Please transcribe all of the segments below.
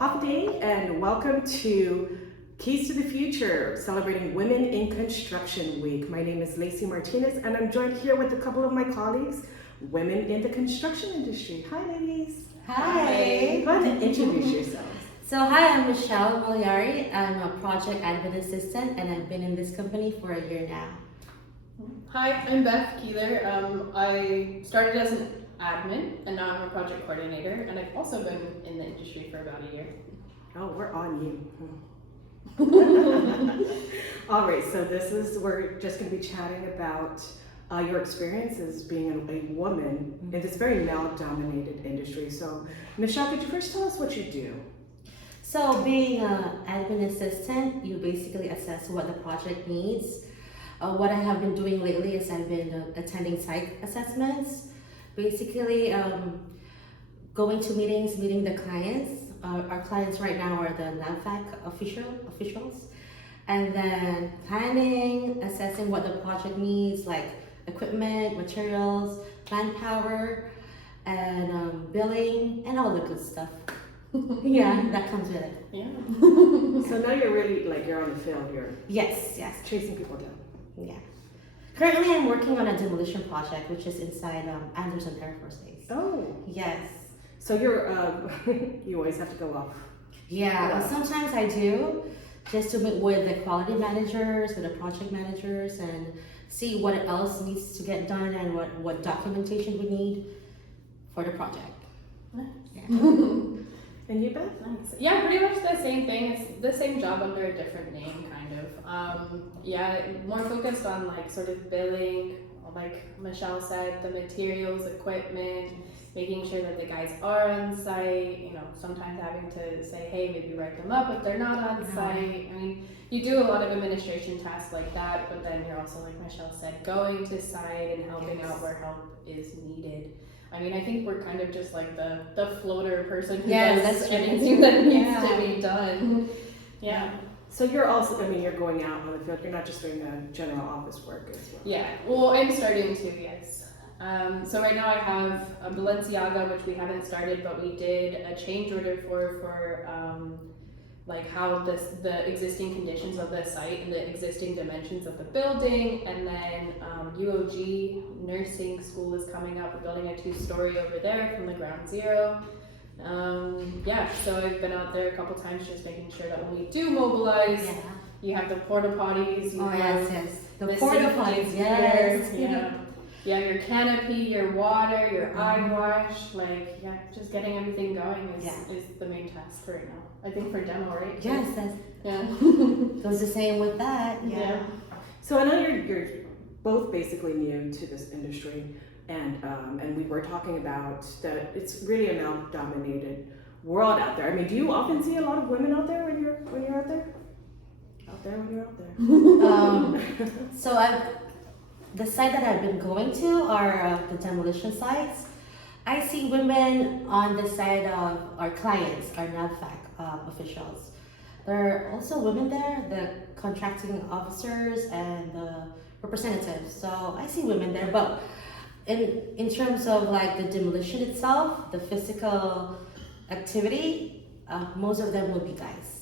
Hafday, and welcome to Keys to the Future, celebrating Women in Construction Week. My name is Lacee Martinez, and I'm joined here with a couple of my colleagues, women in the construction industry. Hi, ladies. Hi. Go ahead and introduce yourselves. So hi, I'm Mallari. I'm a project admin assistant, and I've been in this company for a year now. Hi, I'm Beth Keeler. I started as an admin, and now I'm a project coordinator, and I've also been in the industry for about a year. Oh, we're on you. All right, so we're just going to be chatting about your experiences being a woman in this very male-dominated industry. So, Michelle, could you first tell us what you do? So being an admin assistant, you basically assess what the project needs. What I have been doing lately is I've been attending site assessments, basically going to meetings, meeting the clients. Our clients right now are the NAVFAC officials, and then planning, assessing what the project needs, like equipment, materials, manpower, and billing, and all the good stuff. Yeah, that comes with it. Yeah. So now you're really, you're on the field, you're Yes. chasing people down. Yeah. Currently, I'm working on a demolition project, which is inside Anderson Air Force Base. Oh. Yes. So you're, you always have to go off. Yeah, sometimes I do, just to meet with the quality managers, with the project managers, and see what else needs to get done and what documentation we need for the project. Nice. Yeah. And you, Beth? Nice. Yeah, pretty much the same thing. It's the same job under a different name, kind of. More focused on sort of billing, like Michelle said, the materials, equipment, making sure that the guys are on site, sometimes having to say, hey, maybe write them up if they're not on site. I mean, you do a lot of administration tasks like that, but then you're also, like Michelle said, going to site and helping out where help is needed. I mean, I think we're kind of just like the floater person who does anything that needs to be done. Yeah. So you're also, you're going out on the field, you're not just doing the general office work as well. Yeah, well, I'm starting to, yes. So right now I have a Balenciaga, which we haven't started, but we did a change order for how the existing conditions of the site and the existing dimensions of the building, and then UOG nursing school is coming up. We're building a 2-story over there from the ground zero. So I've been out there a couple times just making sure that when we do mobilize, you have the porta potties. The porta potties, yes. Yeah, your canopy, your water, your eye wash, just getting everything going is the main task right now. I think for demo, right? Yes, goes the same with that. Yeah. So I know you're both basically new to this industry, and we were talking about that it's really a male-dominated world out there. I mean, do you often see a lot of women out there when you're out there? Out there when you're out there. The site that I've been going to are the demolition sites. I see women on the side of our clients, our NAVFAC officials. There are also women there, the contracting officers and the representatives. So I see women there, but in terms of the demolition itself, the physical activity, most of them will be guys.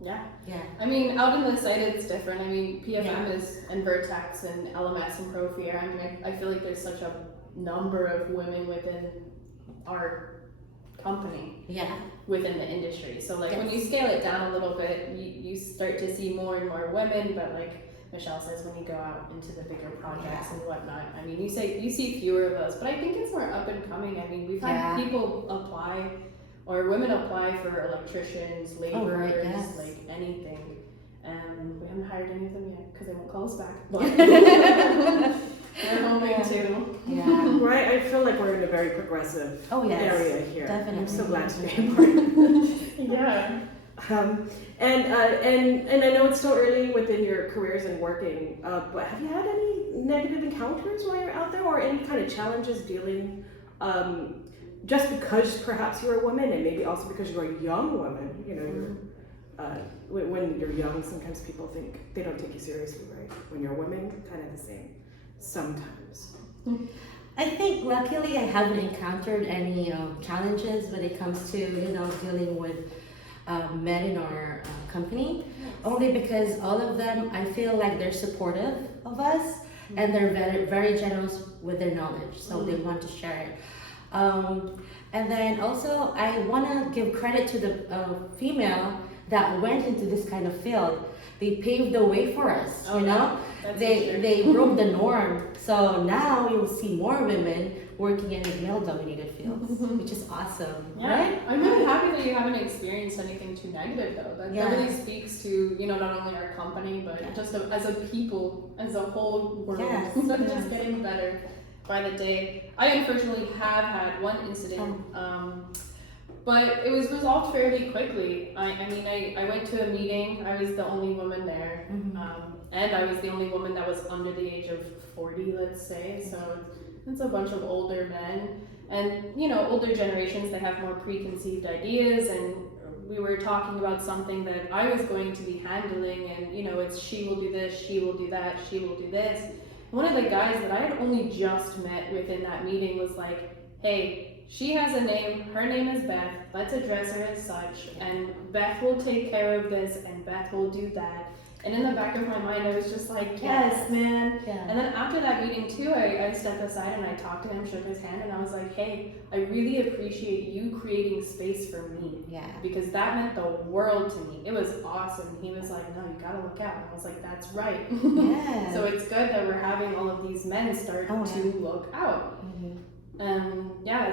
Yeah. Yeah. I mean, out in the site, it's different. I mean, PFM is, and Vertex and LMS and Profier. I mean, I feel like there's such a number of women within our company. Yeah. Within the industry. So when you scale it down a little bit, you start to see more and more women, but like Michelle says, when you go out into the bigger projects and whatnot, I mean, you see fewer of those, but I think it's more up and coming. I mean, we've had people apply, or women apply for electricians, laborers, anything. And we haven't hired any of them yet because they won't call us back. But we're hoping to. Yeah. Right. I feel like we're in a very progressive area here. Definitely. I'm so glad to be a part. Yeah. And I know it's still early within your careers and working, but have you had any negative encounters while you're out there, or any kind of challenges dealing, just because perhaps you're a woman, and maybe also because you're a young woman? You're, when you're young, sometimes people think they don't take you seriously, right? When you're a woman, kind of the same. Sometimes. I think luckily I haven't encountered any challenges when it comes to dealing with men in our company. Only because all of them, I feel like they're supportive of us and they're very, very generous with their knowledge. So they want to share it. And then also I want to give credit to the female that went into this kind of field. They paved the way for us, Oh, you know? That's They broke the norm. So now you'll see more women working in male-dominated fields, which is awesome, Yeah, right? I'm really happy that you haven't experienced anything too negative though. That really speaks to not only our company but just as a people, as a whole world. Yes, Just getting better by the day. I unfortunately have had one incident, but it was resolved fairly quickly. I went to a meeting. I was the only woman there, and I was the only woman that was under the age of 40, let's say. So it's a bunch of older men, and older generations, they have more preconceived ideas, and we were talking about something that I was going to be handling, and it's she will do this, she will do that, she will do this. One of the guys that I had only just met within that meeting was like, hey, she has a name, her name is Beth, let's address her as such, and Beth will take care of this, and Beth will do that. And in the back of my mind, I was just like, yes, man. Yeah. And then after that meeting too, I stepped aside and I talked to him, shook his hand, and I was like, hey, I really appreciate you creating space for me. Yeah. Because that meant the world to me. It was awesome. He was like, no, you gotta look out. And I was like, that's right. Yeah. So it's good that we're having all of these men start to look out.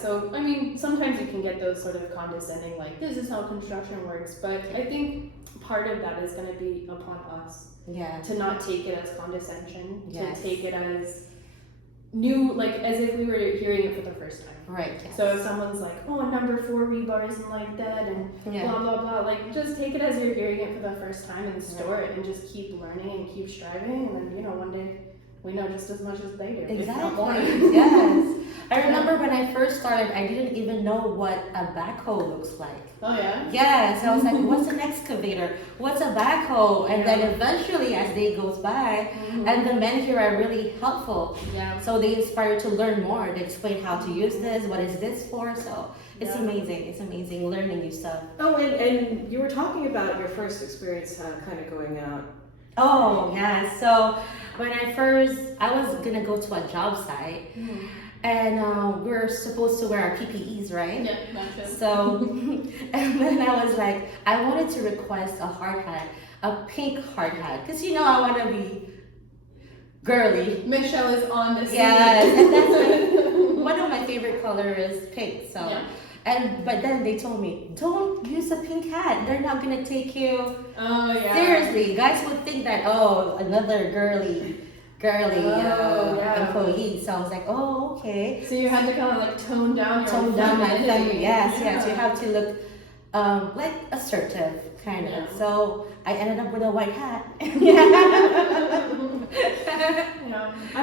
So sometimes you can get those sort of condescending, like, this is how construction works, but I think part of that is going to be upon us. Yeah. To not take it as condescension, Yes. to take it as new, like as if we were hearing it for the first time. Right. Yes. So if someone's like, oh, a number 4 rebar isn't like that, and blah, blah, blah, like just take it as you're hearing it for the first time and store it and just keep learning and keep striving, and then, one day we know just as much as they do. If not more. Exactly. Yes. I remember when I first started, I didn't even know what a backhoe looks like. Oh yeah? Yes, I was like, what's an excavator? What's a backhoe? And then eventually, as day goes by, and the men here are really helpful. Yeah. So they inspire to learn more. They explain how to use this, what is this for. So it's amazing. It's amazing learning new stuff. Oh, and you were talking about your first experience kind of going out. Oh, yeah. So when I was going to go to a job site, and we're supposed to wear our PPEs, right? Yeah, gotcha. So, and then I was like, I wanted to request a hard hat, a pink hard hat, because I want to be girly. Michelle is on the scene. Yes, and that's one of my favorite colors is pink. So, but then they told me, don't use a pink hat. They're not gonna take you seriously. Guys would think that another girly employee. So I was like, oh, okay. So you had to kind of like tone down my family. Yes. You have to look like assertive, kind of. So I ended up with a white hat.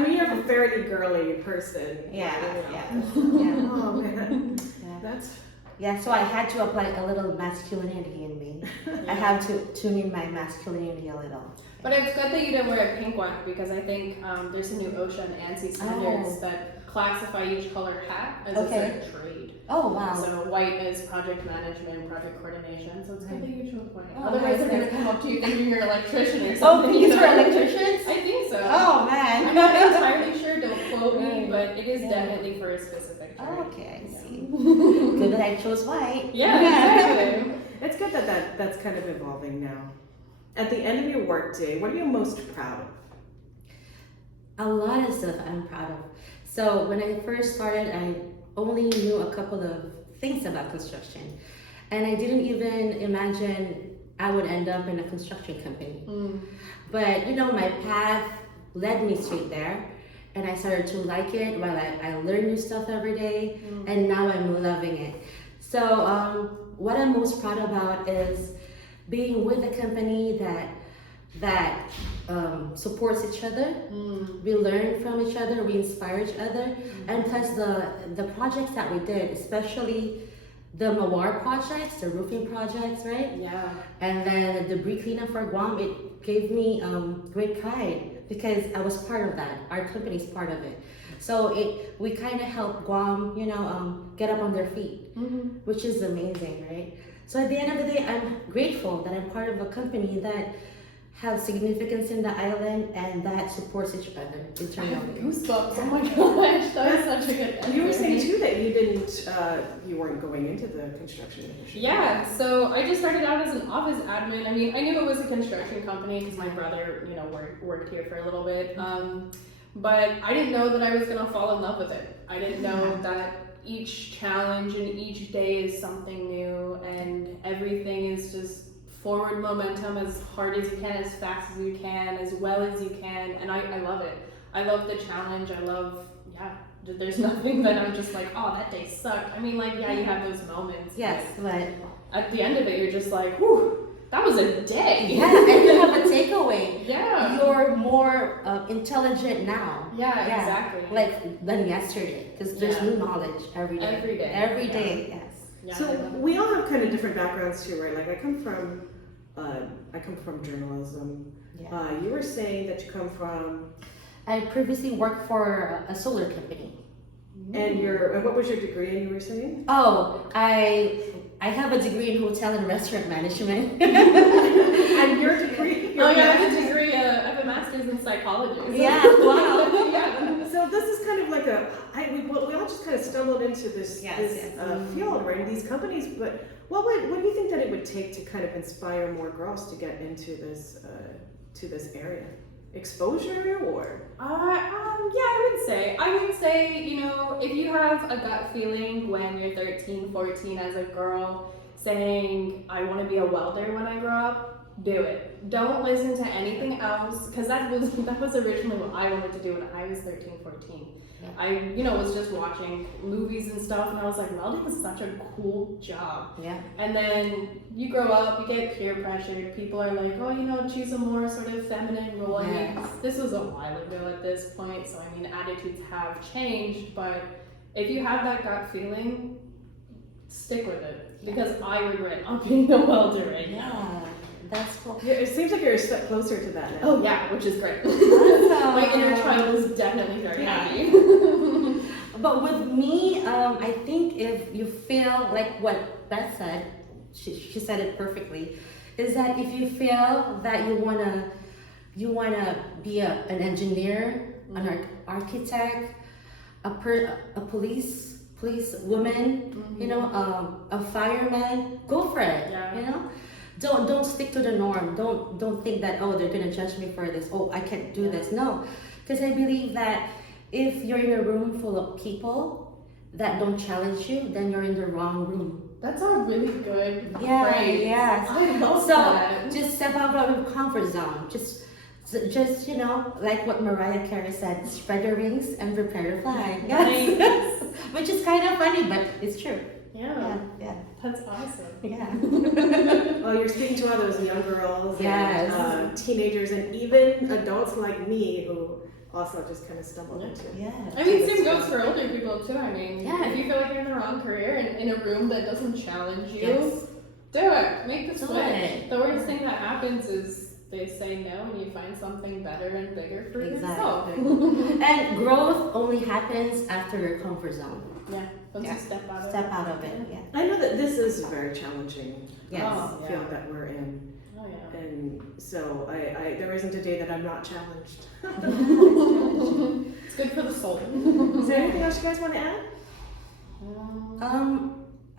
You're a fairly girly person. Yeah. Oh man, so I had to apply a little masculinity in me. I have to tune in my masculinity a little. But it's good that you didn't wear a pink one, because I think there's some new OSHA and ANSI standards that classify each color hat as a certain trade. Oh, wow. So white is project management, project coordination. So it's good that you chose white. Otherwise, they're going to come up to you thinking you're an electrician or something. Oh, these are electricians? I think so. Oh, man. I'm not entirely sure, don't quote me, but it is definitely for a specific trade. Oh, okay, I see. Good that I chose white. Yeah, exactly. It's good that that's kind of evolving now. At the end of your workday, what are you most proud of? A lot of stuff I'm proud of. So when I first started, I only knew a couple of things about construction. And I didn't even imagine I would end up in a construction company. But my path led me straight there. And I started to like it while I learn new stuff every day. And now I'm loving it. So what I'm most proud about is being with a company that supports each other. We learn from each other, we inspire each other, and plus the projects that we did, especially the Mallari projects, the roofing projects, right? Yeah. And then the debris cleanup for Guam, it gave me great pride because I was part of that. Our company's part of it. So we kind of help Guam, get up on their feet, which is amazing, right? So at the end of the day, I'm grateful that I'm part of a company that have significance in the island and that supports each other I have internally. goosebumps. Oh my gosh, that was such a good answer. You were saying too that you weren't going into the construction industry. Yeah, so I just started out as an office admin. I mean, I knew it was a construction company because my brother, worked here for a little bit. But I didn't know that I was gonna fall in love with it. I didn't know that each challenge and each day is something new, and everything is just forward momentum as hard as you can, as fast as you can, as well as you can, and I love it. I love the challenge. I love, there's nothing that I'm just like, oh, that day sucked. I mean, you have those moments. Yes, but at the end of it, you're just like, whew, that was a day. yeah, and you have a takeaway. Yeah. You're more intelligent now. Yeah, exactly. Than yesterday, because there's new knowledge every day. Every day, yes. Yeah, So we all have kind of different backgrounds too, right? Like I come from journalism. Yeah. You were saying that you come from, I previously worked for a solar company. and what was your degree? And you were saying? Oh, I have a degree in hotel and restaurant management. And your degree? I have a degree. I have a master's in psychology. So. Yeah, wow. Yeah. So this is kind of like we all just kind of stumbled into this field, right? These companies, but what do you think that it would take to kind of inspire more girls to get into this area? Exposure or? I would say, if you have a gut feeling when you're 13, 14 as a girl saying, I want to be a welder when I grow up, do it. Don't listen to anything else, because that was originally what I wanted to do when I was 13, 14. Yeah. I, was just watching movies and stuff, and I was like, welding is such a cool job. Yeah. And then you grow up, you get peer pressured. People are like, oh, choose a more sort of feminine role. I mean, this was a while ago at this point, so I mean, attitudes have changed, but if you have that gut feeling, stick with it. Because I regret not being a welder right now. That's cool. Yeah, it seems like you're a step closer to that now. Oh yeah, which is great. My inner child is definitely very happy. But with me, I think if you feel like what Beth said, she said it perfectly, is that if you feel that you wanna be an engineer, an architect, a police woman, a fireman, go for it. Yeah. Don't stick to the norm. Don't think that, oh, they're gonna judge me for this. Oh, I can't do this. No, because I believe that if you're in a room full of people that don't challenge you, then you're in the wrong room. That's a really good phrase. Yes. I love So that. just step out of your comfort zone. Just like what Mariah Carey said, spread your wings and prepare to fly. Yes. Which is kind of funny, but it's true. Yeah. Yeah. That's awesome. Yeah. Well, you're speaking to all those young girls and teenagers and even adults like me who also just kind of stumbled into it. Yeah. I mean, same goes for older people too. I mean, Yeah. if you feel like you're in the wrong career and in a room that doesn't challenge you, Yes. do it. Make the Do switch. it. The worst thing that happens is they say no and you find something better and bigger for yourself. And growth only happens after your comfort zone. Yeah. Once you step out of Step out of it. Yeah. I know that this is a very challenging Yes. field that we're in. Oh yeah. And so I there isn't a day that I'm not challenged. It's good for the soul. Is there anything else you guys want to add?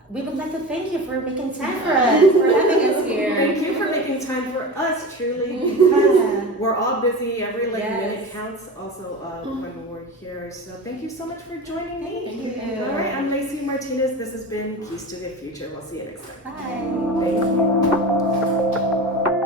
We would like to thank you for making time for us, for having us here. Thank you for making time for us, truly, because we're all busy. Every minute counts. Also, when we're here. So thank you so much for joining me. Thank you. All right, I'm Lacee Martinez. This has been Keys to the Future. We'll see you next time. Bye. Thank you.